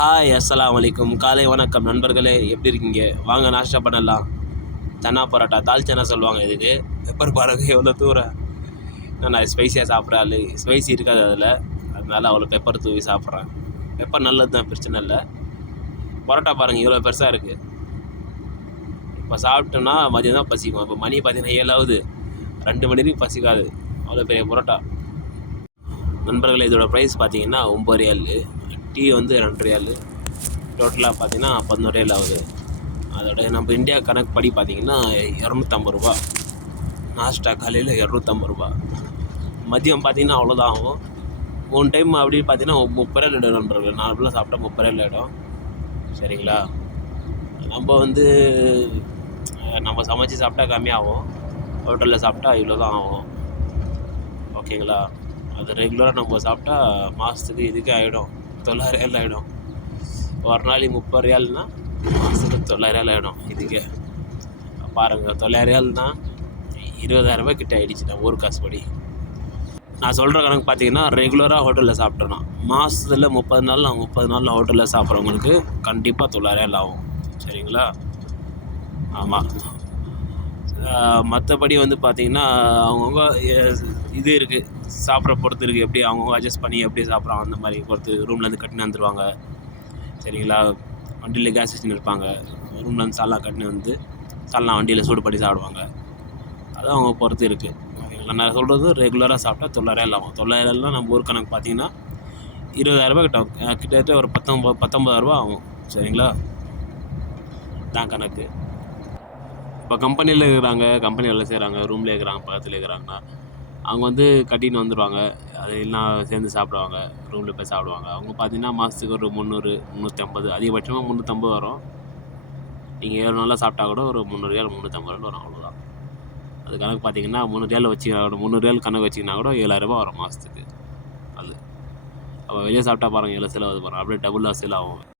Hi அஸ்ஸலாமு அலைக்கும். காலை வணக்கம் நண்பர்களே, எப்படி இருக்கீங்க? வாங்க நாஷ்டா பண்ணலாம். சன்னா பரோட்டா, தால் சன்னா சொல்லுவாங்க இதுக்கு. பெப்பர் பாருங்க எவ்வளோ தூரம். நான் ஸ்பைஸியாக சாப்பிட்ற ஆள். ஸ்பைசி இருக்காது அதில், அதனால அவ்வளோ பெப்பர் தூவி சாப்பிட்றேன். பெப்பர் நல்லது தான், பிரச்சனை இல்லை. பரோட்டா பாருங்கள் இவ்வளோ பெருசாக இருக்குது. இப்போ சாப்பிட்டோன்னா மதியம் தான் பசிக்கும். இப்போ மணி பார்த்தீங்கன்னா 7 ஆகுது. 2 மணி வரைக்கும் பசிக்காது, அவ்வளோ பெரிய பரோட்டா. நண்பர்களே, இதோட ப்ரைஸ் பார்த்தீங்கன்னா 9 ரியால். டீ வந்து 2 ரியால். டோட்டலாக பார்த்தீங்கன்னா 11 ரியால் ஆகுது. அதோட நம்ம இந்தியா கணக்கு படி பார்த்தீங்கன்னா 250 ரூபா. நாஷ்டா காலையில் 250 ரூபா. மதியம் பார்த்தீங்கன்னா அவ்வளோதான் ஆகும். 3 டைம் அப்படின்னு பார்த்தீங்கன்னா 30 ரியால் ஆகிடும் நண்பர்கள். நார்மலாக சாப்பிட்டா 30 ரியால் ஆகிடும். சரிங்களா? நம்ம வந்து நம்ம சமைச்சு சாப்பிட்டா கம்மியாகும், ஹோட்டலில் சாப்பிட்டா இவ்வளோ தான் ஆகும். ஓகேங்களா? அது ரெகுலராக நம்ம சாப்பிட்டா மாதத்துக்கு இதுக்கே ஆகிடும் 900 ரியால் ஆகிடும். ஒரு நாளைக்கு 30 ரியால்னால் மாதத்துக்கு 900 ரியால் ஆகிடும். இதுக்கே பாருங்கள், 900 ரியால்னால் 20,000 ரூபாய் கிட்ட ஆகிடுச்சு நான் ஊர் காசு படி. நான் சொல்கிற கணக்கு பார்த்தீங்கன்னா ரெகுலராக ஹோட்டலில் சாப்பிட்டோன்னா மாதத்தில் 30 நாள், நான் 30 நாளில் ஹோட்டலில் சாப்பிட்றவங்களுக்கு கண்டிப்பாக 900 ரியால் ஆகும். சரிங்களா? ஆமாம். மற்றபடி வந்து பார்த்திங்கன்னா அவங்கவுங்க இது இருக்குது, சாப்பிட்ற பொறுத்து இருக்குது. எப்படி அவங்கவுங்க அட்ஜஸ்ட் பண்ணி எப்படி சாப்பிட்றாங்க அந்த மாதிரி பொறுத்து. ரூம்லேருந்து கட்டின்னு வந்துடுவாங்க. சரிங்களா? வண்டியில் கேஸ் ஸ்டேஷன் இருப்பாங்க, ரூம்லேருந்து சால்னா கட்டின்னு வந்து சால்னா வண்டியில் சூடு பண்ணி சாப்பிடுவாங்க. அது அவங்க பொறுத்து இருக்குது. நான் சொல்கிறது ரெகுலராக சாப்பிட்டா 900 ரியால் ஆகும். 900 ரியால்னால் நம்ம ஊர் கணக்கு பார்த்திங்கன்னா 20,000 ரூபாய் கிட்டத்தட்ட ஒரு 19,000 ரூபா ஆகும். சரிங்களா? தான் கணக்கு. இப்போ கம்பெனியில் இருக்கிறாங்க, கம்பெனி வேலை செய்கிறாங்க, ரூமில் இருக்கிறாங்க, பக்கத்தில் இருக்கிறாங்கன்னா அவங்க வந்து கட்டின்னு வந்துடுவாங்க. அது எல்லாம் சேர்ந்து சாப்பிடுவாங்க, ரூமில் போய் சாப்பிடுவாங்க. அவங்க பார்த்தீங்கன்னா மாதத்துக்கு ஒரு 300, 350, அதிகபட்சமாக 350 வரும். நீங்கள் 7 நாளாக சாப்பிட்டா கூட ஒரு 300 ரியால், 350 ரியால் வரும், அவ்வளோதான். அது கணக்கு பார்த்தீங்கன்னா 300 ரியால் வச்சுக்கினா கூட, 300 ரியால் கணக்கு வச்சிங்கன்னா கூட 7,000 ரூபா வரும் மாதத்துக்கு. அது அப்போ வெளியே சாப்பிட்டா பாருங்கள் எவ்வளோ செலவு பாருங்கள், அப்படியே டபுளாக செலவு ஆகும்.